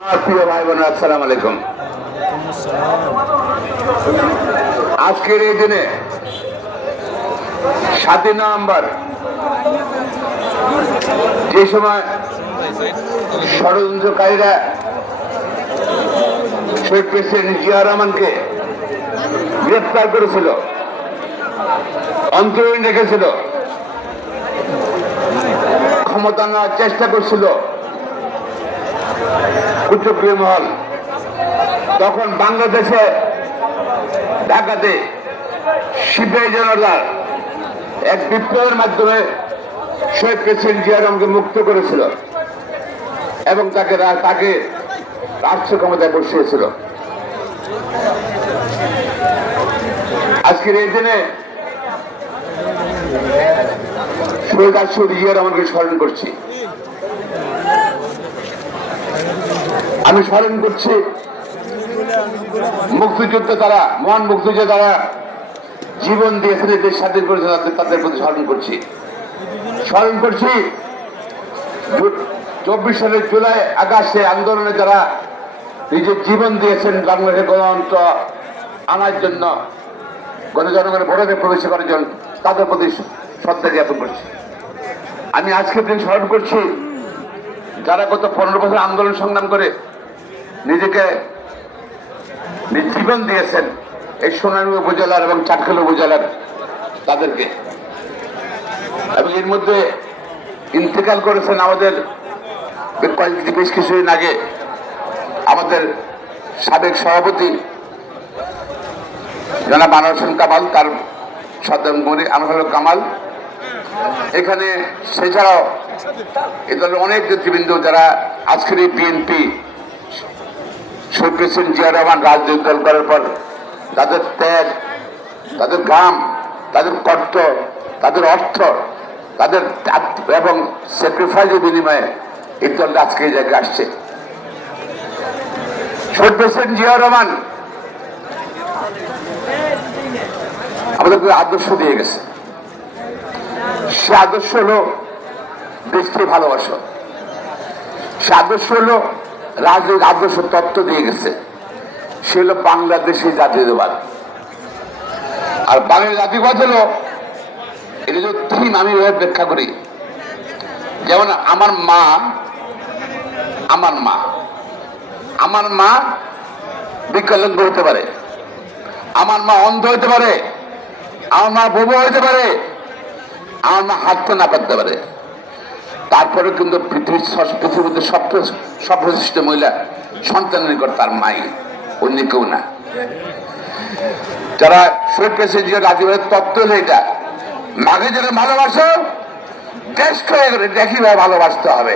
প্রিয় ভাই বোন, আসসালামু আলাইকুম। আজকের এই দিনে 7 নভেম্বর যে সময় ষড়যন্ত্রকারীরা শহীদ প্রেসিডেন্ট জিয়া রহমানকে গ্রেফতার করেছিল, অন্তরীণ রেখেছিল, ক্ষমতা নেওয়ার চেষ্টা করছিল কুচক্রী মহল, তখন বাংলাদেশে ঢাকাতে সিপাহী জনতার এক বিপ্লবের মাধ্যমে শহীদ প্রেসিডেন্ট জিয়া রহমানকে মুক্ত করেছিল এবং তাকে রাষ্ট্র ক্ষমতায় বসিয়েছিল। আজকের এই দিনে শহীদ রাষ্ট্রপতি জিয়া রহমানকে স্মরণ করছি। আমি স্মরণ করছি মুক্তিযুদ্ধে তারা, মহান মুক্তিযুদ্ধে তারা জীবন দিয়েছেন, দেশ স্বাধীন করেছে, তাদের প্রতি স্মরণ করছি। 24 সালের জুলাই আগস্টে আন্দোলনে যারা নিজের জীবন দিয়েছেন বাংলাদেশের গণতন্ত্র আনার জন্য, জনগণের ভোটে প্রবেশ করার জন্য, তাদের প্রতি শ্রদ্ধা জ্ঞাপন করছি। আমি আজকের দিন স্মরণ করছি যারা গত 15 বছর আন্দোলন সংগ্রাম করে নিজেকে জীবন দিয়েছেন এই সোনারগাঁও উপজেলার এবং চাটখালী উপজেলার তাদেরকে, এবং এর মধ্যে ইন্তেকাল করেছেন আমাদের বেশ কিছুদিন আগে আমাদের সাবেক সভাপতি জনাব আনোয়ার হোসেন কামাল, তার সন্তান আনোয়ার কামাল। এখানে সেছাড়াও এ দলের অনেক নেতৃবৃন্দ যারা আজকের এই বিএনপি শহীদ প্রেসিডেন্ট জিয়া রহমান রাজনৈতিক দল করার পর তাদের ত্যাগ, তাদের ঘাম, তাদের কষ্ট, তাদের অর্থ, তাদের এবং স্যাক্রিফাইসের বিনিময়ে এই দলটা আজকে এই জায়গায় আসছে। শহীদ প্রেসিডেন্ট জিয়া রহমান আমাদেরকে আদর্শ দিয়ে গেছে। সে আদর্শ হলো দেশকে ভালোবাসা, সে আদর্শ হলো রাজনৈতিক আদর্শ তত্ত্ব দিয়ে গেছে। সে হলো বাংলাদেশের জাতীয়তাবাদ। আর বাংলাদেশ জাতীয়বাদ হলো এটা যে থিম আমি ব্যাখ্যা করি, যেমন আমার মা বিকলাঙ্গ হতে পারে, আমার মা অন্ধ হতে পারে, আমার মা বোবা হতে পারে, আমার মা হাঁটতে না পারতে পারে, তারপরে কিন্তু পৃথিবীর মধ্যে সর্বশ্রেষ্ঠ মহিলা সন্তানের নিকট তার মাই, অন্য কেউ না। যারা শহীদ প্রেসিডেন্ট রাজীবের তত্ত্ব হলো এটা, মাকে যারা ভালোবাসো দেশকে দেখিভাবে ভালোবাসতে হবে।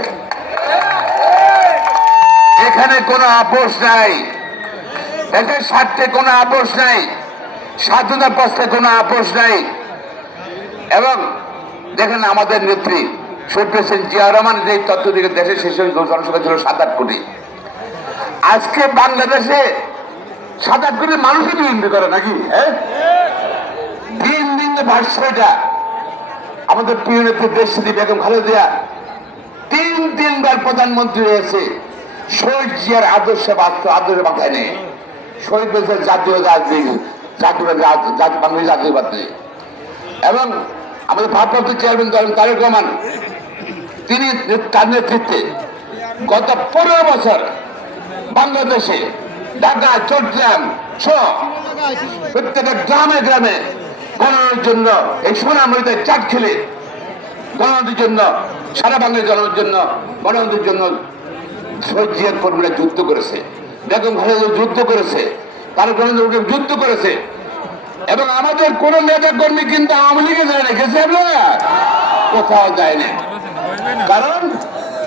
এখানে কোনো আপোষ নাই, দেশের স্বার্থে কোনো আপোষ নাই, স্বাধীনতার পক্ষে কোনো আপোষ নাই। এবং দেখেন আমাদের নেত্রী শহীদ প্রেসিডেন্ট জিয়া রহমান যে তত্ত্ব দিকে দেশের শেষ জনসংখ্যা ছিল 7-8 কোটি। আজকে বাংলাদেশে 7-8 কোটি মানুষই বিএনপি করে নাকি? দিন দিন ভাষ্যটা আমাদের প্রিয় নেত্রী দেশনেত্রী বেগম খালেদা জিয়া 3বার প্রধানমন্ত্রী হয়েছে শহীদ জিয়ার আদর্শে মাথায় নেই। শহীদ প্রেসিডেন্ট বাংলাদেশ জাতীয়বাদ নেই। এবং আমাদের ভারপ্রাপ্ত চেয়ারম্যান তারেক রহমান, তিনি তার নেতৃত্বে গত 15 বছর বাংলাদেশে ঢাকা, চট্টগ্রাম সহ প্রত্যেকের গ্রামে গ্রামে গণনার জন্য, এই সোনামণিতে চাটখিলে গণনার জন্য, সারা বাংলার জনগণের জন্য গণতন্ত্রের জন্য শহীদ জিয়ার কর্মীরা যুদ্ধ করেছে, বেগম খালেদা যুদ্ধ করেছে, তারেক রহমান যুদ্ধ করেছে। এবং আমাদের কোন নেতা কর্মী কিন্তু আওয়ামী লীগে যায় না, গেছে আপনারা কোথাও যায় না, কারণ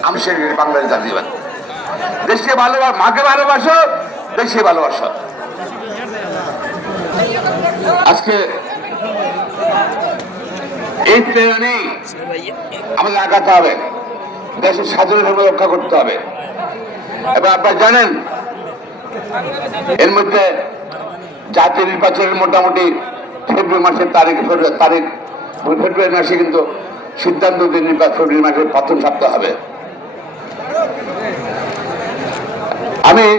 আমি সে বাংলাদেশ জাতীয়বাদ। দেশকে ভালোবাসো, মাকে ভালোবাসো, দেশকে ভালোবাসো। আজকে এই প্রেরণেই আমাদের আগাতে হবে, দেশের স্বাধীনতা রক্ষা করতে হবে। এবং আপনারা জানেন এর মধ্যে জাতীয় নির্বাচনের মোটামুটি ফেব্রুয়ারি মাসের ফেব্রুয়ারি মাসে কিন্তু সিদ্ধান্ত দিয়ে ফেব্রুয়ারি মাসের প্রথম সপ্তাহ হবে। আমি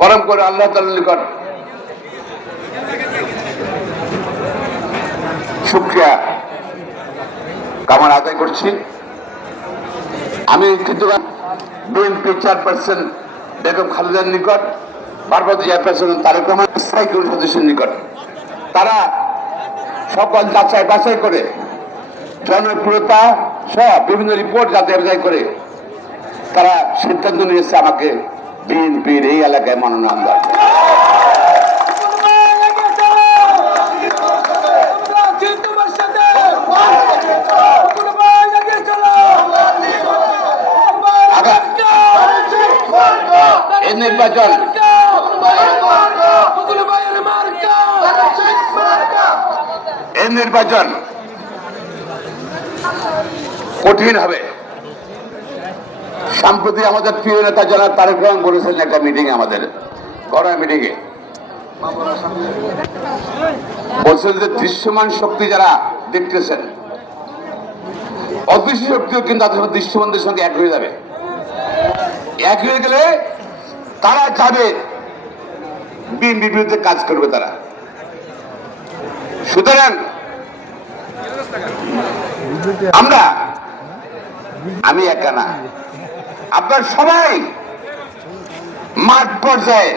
পরম করে আল্লাহ তাআলার নিকট শুকরিয়া কামনা আদায় করছি। আমি কিন্তু বিএনপি চেয়ারপারসন বেগম খালেদার নিকট, ভারপ্রাপ্ত চেয়ারপারসন তারেক রহমান, স্থায়ী কমিটির সদস্যের নিকট, তারা সকল যাচাই বাছাই করে জনপ্রিয়তা সহ বিভিন্ন রিপোর্ট যাচাই বাছাই করে তারা সিদ্ধান্ত নিয়েছে আমাকে বিএনপির এই এলাকায় মনোনয়ন দেওয়ার। এই নির্বাচন কঠিন হবে। সম্প্রতি আমাদের প্রিয় নেতা জনাব তারেক রহমান বলেছেন একটা মিটিং, আমাদের ঘরোয়া মিটিং এ বলছেন যে দৃশ্যমান শক্তি যারা দেখতেছেন, অদৃশ্য শক্তিও কিন্তু তাদের দৃশ্যমানদের সঙ্গে এক হয়ে যাবে। এক হয়ে গেলে তারা যাবে বিএনপির বিরুদ্ধে কাজ করবে তারা। সুতরাং আমি একা না, আপনার সবাই মাঠ পর্যায়ে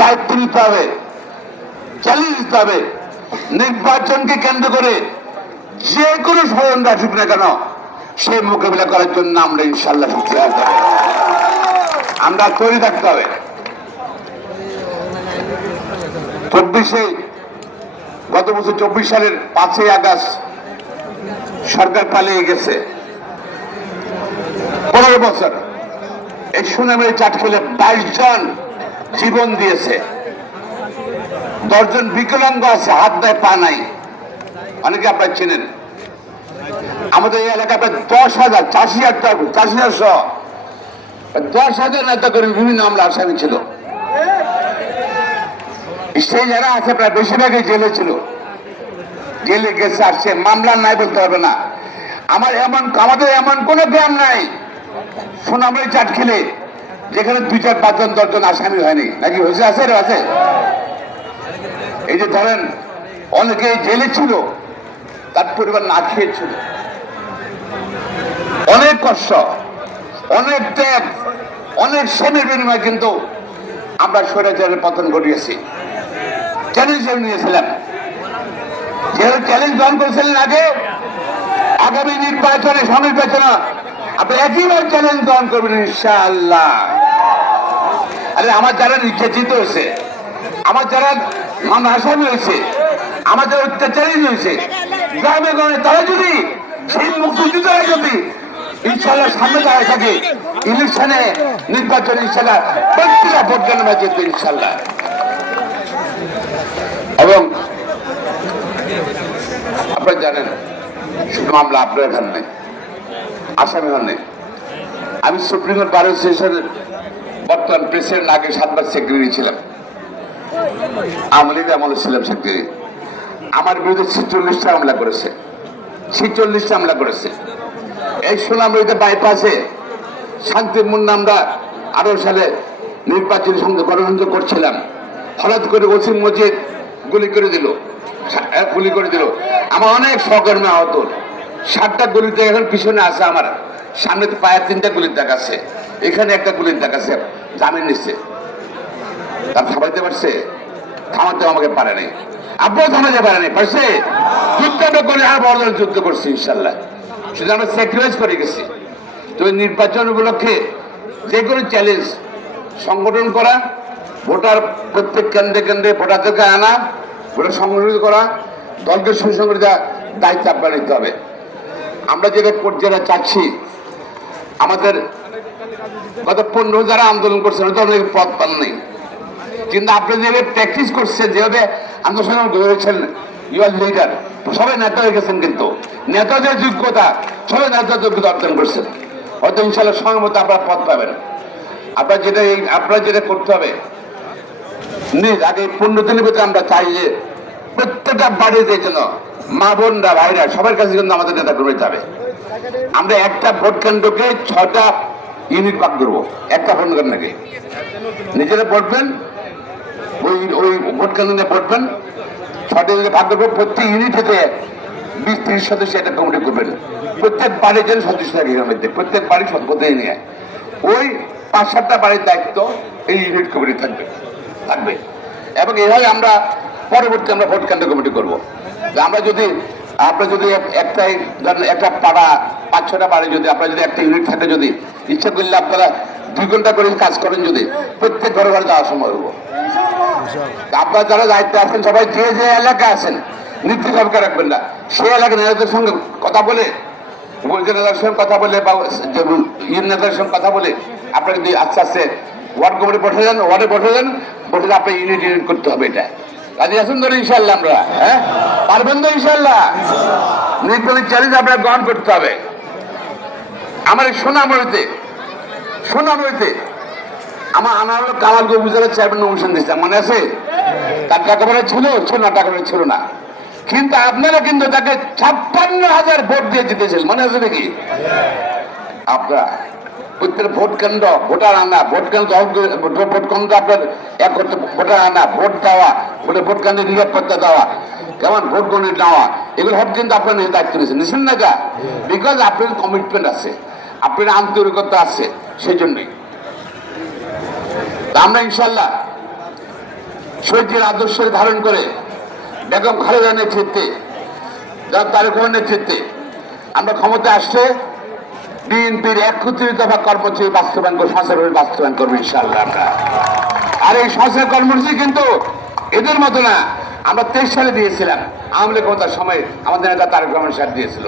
দায়িত্ব নিতে হবে, চ্যালেঞ্জ দিতে হবে। নির্বাচনকে কেন্দ্র করে যে কোনো ষড়যন্ত্র আসুক না কেন, সেই মোকাবিলা করার জন্য আমরা ইনশাল্লাহ শক্তি রাখতে হবে, আমরা তৈরি থাকতে হবে। গত বছর 24 সালের 5ই আগস্ট সরকার পালিয়ে গেছে। 15 বছর এই সুনামের চাটখেলে 22 জন জীবন দিয়েছে, 10 জন বিকলাঙ্গ আছে, হাত নাই পা নাই, অনেকে আপনারা চেনেন। আমাদের এই এলাকায় প্রায় 10,000 80,000 সহ 10,000 নেতা করে বিভিন্ন মামলা আসামি ছিল। সেই যারা আছে প্রায় বেশিরভাগই জেলে ছিল, জেলে গেছে, আসছে, মামলা নাই বলতে পারবে না। আমাদের এমন কোন গ্রাম নাই সোনামুড়ি চাটখিলে যেখানে 2, 4, 5 জন 10 জন আসামি হয়নি, নাকি হয়েছে? আছে। এই যে ধরেন অনেকে জেলে ছিল, তার পরিবার না খেয়েছিল, অনেক কষ্ট, অনেক ত্যাগ, অনেক শ্রমের বিনিময়ে কিন্তু আমরা স্বৈরাচারের পতন ঘটিয়েছি। চ্যালেঞ্জ নিয়েছিলাম, যেহেতু চ্যালেঞ্জ গ্রহণ করেছিলেন আগে, আগামী নির্বাচনে সংনির্বাচনে আপনি একইবার চ্যালেঞ্জ গ্রহণ করবেন ইনশাআল্লাহ। আরে আমার যারা নির্যাতিত হয়েছে, আমার যারা আসামি হয়েছে, আমার যারা অত্যাচারিত হয়েছে গ্রামে গ্রামে, তারা যদি সেই মুক্তিযোদ্ধারা যদি ইনশাআল্লাহ সামনে দাঁড়ায় থাকে ইলেকশনে, নির্বাচনে ইনশাআল্লাহ প্রত্যেকটা ভোট কেন্দ্রে জিতবে ইনশাআল্লাহ। এবং আপনারা জানেন শুধু মামলা আপনার এখানে নেই, আসামি হন নেই। আমি সুপ্রিম কোর্ট বার অ্যাসোসিয়েশনের বর্তমান প্রেসিডেন্ট, আগে 7 বার সেক্রেটারি ছিলাম, আমলে ছিলাম সেক্রেটারি। আমার বিরুদ্ধে 46টা মামলা করেছে, 46টা মামলা করেছে। এই সোনামুড়িতে বাইপাসে শান্তিপূর্ণ আমরা 18 সালে নির্বাচনী গণতন্ত্র করছিলাম, হঠাৎ করে ওসিম মজিদ গুলি করে দিল। আমার অনেক সহকর্মী আহত, 7টা গুলিতে এখন পিছনে আছে, আমার সামনে পায়ে 3টা গুলির দাগ আছে, এখানে একটা গুলির দাগ আছে। জামিন নিচ্ছে, তার থামাইতে পারছে? থামাতে আমাকে পারে নাই, আপনাও থামাতে পারে নাই, পারছে? যুদ্ধটা করে আর বড় যুদ্ধ করছি ইনশাল্লাহ, শুধু আমরা স্যাক্রিফাইস করে গেছি। তো নির্বাচন উপলক্ষে যে কোনো চ্যালেঞ্জ সংগঠন করা, ভোটার প্রত্যেক কেন্দ্রে কেন্দ্রে ভোটারদেরকে আনা, ভোটার সংগঠিত করা, দলকে সুসংগঠিত দায়িত্ব আপনার নিতে হবে। আমরা যেটা চাচ্ছি, আমাদের গত 15 যারা আন্দোলন করছেন হয়তো অনেক পথ পান নেই, কিন্তু আপনি যেভাবে প্র্যাকটিস করছেন, যেভাবে আন্দোলন করেছেন, ইউ আর লিডার, সবাই নেতা হয়ে গেছেন, কিন্তু নেতাদের যোগ্যতা, সবাই নেতার যোগ্যতা অর্জন করছেন। হয়তো ইনশাল্লাহ সময় মতো আপনারা পথ পাবেন। আপনারা যেটা করতে হবে, আগে 15 দিনের ভিতরে আমরা চাই যে প্রত্যেকটা বাড়িতে যেন মা বোনরা, ভাইরা, সবার কাছে কিন্তু আমাদের নেতা কর্মী যাবে। আমরা একটা ভোট কেন্দ্রকে 6টা ইউনিট ভাগ করবো, একটা ভোট কেন্দ্রকে নিজেরা ভোটবেন, ওই ভোট কেন্দ্র নিয়ে ভোটবেন, 6টা ইউনিট ভাগ করবো। প্রত্যেক ইউনিট থেকে 20-30 সদস্য একটা কমিটি করবেন, প্রত্যেক বাড়ির জন্য সদস্য থাকে এর মধ্যে, প্রত্যেক বাড়ি সদস্য নিয়ে ওই 5-7টা বাড়ির দায়িত্ব এই ইউনিট কমিটি থাকবে। এবং এভাবে আমরা পরবর্তী আমরা ভোট কেন্দ্র কমিটি করবো। আমরা যদি একটা পাড়া 5-6টা বাড়ি যদি আপনারা যদি একটা ইউনিট থাকে, যদি ইচ্ছা করলে আপনারা 2 ঘন্টা করে কাজ করেন, যদি প্রত্যেক ঘরে ঘরে যাওয়ার সময় হবো। আপনারা যারা দায়িত্বে আছেন সবাই যে এলাকায় আছেন নির্দিষ্ট রাখবেন না, সেই এলাকার নেতাদের সঙ্গে কথা বলে, উপজেলার সঙ্গে কথা বলে বা ইউনিয়ন নেতাদের সঙ্গে কথা বলে আপনারা যদি আস্তে আস্তে ওয়ার্ড কমিটি ওয়ার্ডে বসে যান, আপনার ইউনিট করতে হবে। এটা কাজে আসুন ধরে ইনশাল্লাহ আমরা, হ্যাঁ পারবেন তো ইনশাল্লাহ। নির্বাচনী চ্যালেঞ্জ আপনার গ্রহণ করতে হবে। আমার এই সোনামুড়িতে আমার আনা হলো কামাল উপজেলার চেয়ারম্যান নমিনেশন দিয়েছে, মনে আছে? তার টাকা পয়সা ছিল না, টাকা পয়সা ছিল না, কিন্তু আপনারা কিন্তু তাকে 56,000 ভোট দিয়ে জিতেছেন, মনে আছে নাকি? আপনারা প্রত্যেক ভোট কেন্দ্র ভোটার আনা, ভোট কেন্দ্র আপনার এক করতে ভোটার আনা, ভোট দেওয়া, ভোট কেন্দ্রে নিরাপত্তা দেওয়া, কেমন ভোট গণিত নেওয়া, এগুলো সব কিন্তু আপনার নিজের দায়িত্ব নিয়েছেন না যা, বিকজ আপনার কমিটমেন্ট আছে, আপনার আন্তরিকতা আছে, সেই জন্যই আমরা ইনশাল্লাহ শহীদের আদর্শ ধারণ করে বেগম খালেদার নেতৃত্বে, তারেক রহমানের নেতৃত্বে আমরা ক্ষমতা আসছে বিএনপির 31 দফা কর্মসূচি বাস্তবায়ন করবো, সংস্কার বাস্তবায়ন করবো ইনশাআল্লাহ আমরা। আর এই সংস্কার কর্মসূচি কিন্তু এদের মতো না, আমরা 23 সালে দিয়েছিলাম, আওয়ামী লীগ ক্ষমতার সময় আমাদের নেতা তারেক রহমান সাহেব দিয়েছিল।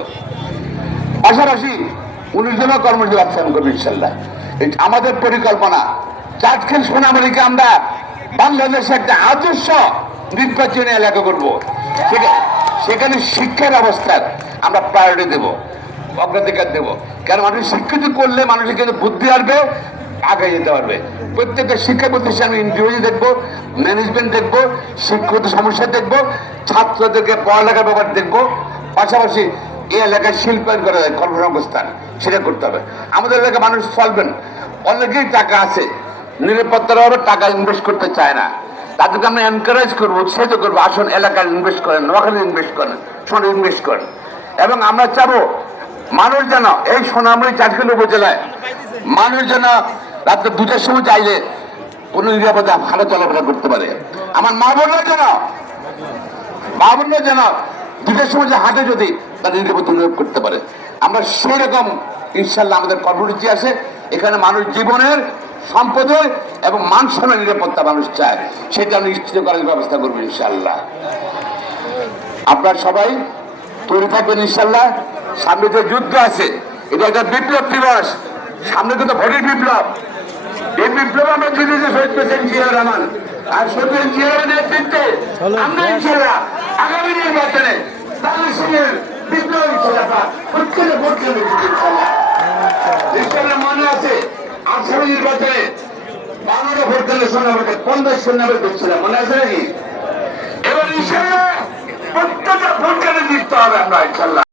পাশাপাশি 19 দফা কর্মসূচি বাস্তবায়ন করবো ইনশাআল্লাহ। আমাদের পরিকল্পনা চাঁদখাল সোনামুড়িকে আমরা বাংলাদেশে একটা আদর্শ নির্বাচনী এলাকা করবো, সেখানে শিক্ষার অবস্থার আমরা প্রায়োরিটি দেব, অগ্রাধিকার দেব। কারণ মানুষ শিক্ষিত করলে মানুষের কিন্তু বুদ্ধি আসবে, আগে যেতে পারবে। প্রত্যেকটা শিক্ষা প্রতিষ্ঠান ইন্ডিভিজুয়াল দেখবো, ম্যানেজমেন্ট দেখবো, শিক্ষিত সমস্যা দেখবো, ছাত্রদেরকে পড়ালেখার ব্যাপার দেখবো, পাশাপাশি এই এলাকায় শিল্পায়ন করা যায়, কর্মসংস্থান সেটা করতে হবে। আমাদের এলাকায় মানুষ চলবেন, অনেকেই টাকা আছে, নিরাপত্তার অভাবে টাকা ইনভেস্ট করতে চায় না, তাদেরকে আমরা এনকারেজ করবো, উৎসাহিত করবো, আসুন এলাকায় ইনভেস্ট করেন, নোয়াখালী ইনভেস্ট করেন, সোনার ইনভেস্ট করেন। এবং আমরা চাবো মানুষ যেন এই সোনামুড়ি চাঁদখাল উপজেলায় মানুষ যেন রাত্রে 2টার সময় চাইলে কোনো নিরাপদে ভালো চলাফেরা করতে পারে। আমার মা বোনরা যেন 2টার সময় যে হাটে যদি তার নিরাপদ অনুভব করতে পারে। আমরা সেই রকম ইনশাল্লাহ আমাদের কর্মসূচি আছে, এখানে মানুষ জীবনের, সম্পদের এবং মান সম্মানের নিরাপত্তা মানুষ চায়, সেটা নিশ্চিত করার ব্যবস্থা করবো ইনশাল্লাহ। আপনারা সবাই তৈরি থাকবেন ইনশাল্লাহ। সামনে যে যুদ্ধ আছে, এটা একটা বিপ্লব দিবস, সামনে কিন্তু ভোটের বিপ্লব। এই বিপ্লব আমরা জিতেছি শহীদ প্রেসিডেন্ট জিয়া রহমান, আর শহীদ জিয়া রহমানের নেতৃত্বে আমরা ইনশাল্লাহ আগামী নির্বাচনে বাংলাদেশের বিপ্লব ইনশাল্লাহ প্রত্যেকে ভোট কেন্দ্রে ইনশাল্লাহ। ইনশাল্লাহ মনে আছে আসামী নির্বাচনে 12টা ভোট কেন্দ্রে সোনামুড়িতে 50 নম্বর দেখছিলাম, মনে আছে নাকি? এবার ইনশাল্লাহ প্রত্যেকটা ভোট কেন্দ্রে জিততে হবে আমরা ইনশাল্লাহ।